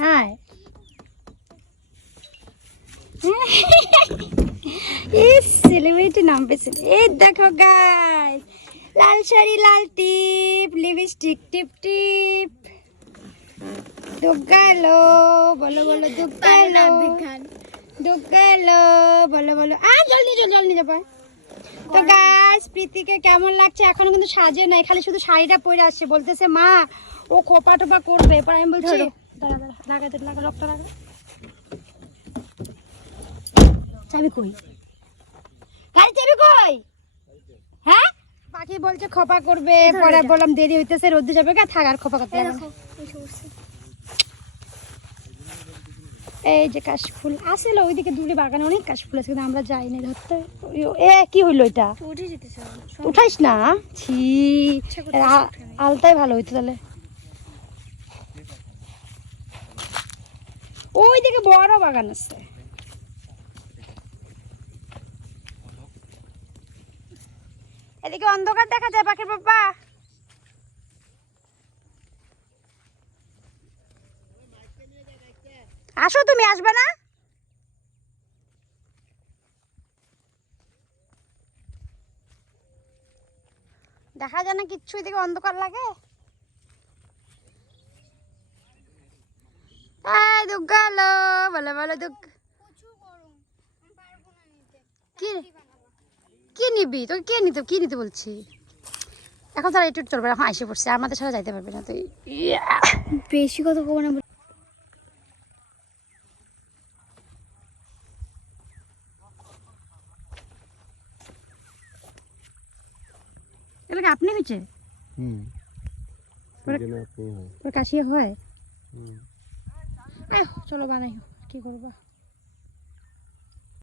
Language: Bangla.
হাই ইস সেলিব্রিটি নাম পেয়েছিল এই দেখো গাইস লাল শাড়ি লাল টিপ লিপস্টিক টিপ টিপ। দুগ্গালো বলো বলো দুগ্গালো দুগ্গালো বলো বলো। আ জল নিয়ে জল জল নিয়ে যাব। তো গাইস প্রীতিকে কেমন লাগছে? এখনও কিন্তু সাজে নাই খালি শুধু শাড়িটা পরে আসছে। বলতেছে মা ও খোপা টোপা করবে। এরপর আমি বলছি লাগাতে লাগা রক্ত লাগা। চাবি কই? গাড়ি চাবি কই? হ্যাঁ? পাখি বলছে খোপা করবে। পরে বললাম দেরি হইতেছে রোদে যাবে গা থাক আর খোপা করতে। এই যে কাশফুল আসছিল ওইদিকে দূরে বাগানে অনেক কাশফুল আছে কিন্তু আমরা যাইনি ধরতে। এ কি হইল এটা? উঠাইস না? ছি আলতাই ভালো হইতো তাহলে। ওই দিকে বড় বাগান আছে। এদিকে অন্ধকার দেখা যায় পাখির বাবা আসো, তুমি আসবে না? দেখা যায় না কিচ্ছু এদিকে অন্ধকার লাগে। নিবি? তোকে কে কি এখন একটু চলবে, এখন পড়ছে, আমাদের সাথে যাইতে পারবে না তুই। বেশি কথা কব না। এলাকা আপনি হয়েছে? হুম। হয়। কাশিয়ে হয়? চলো বানাই। কি করবা?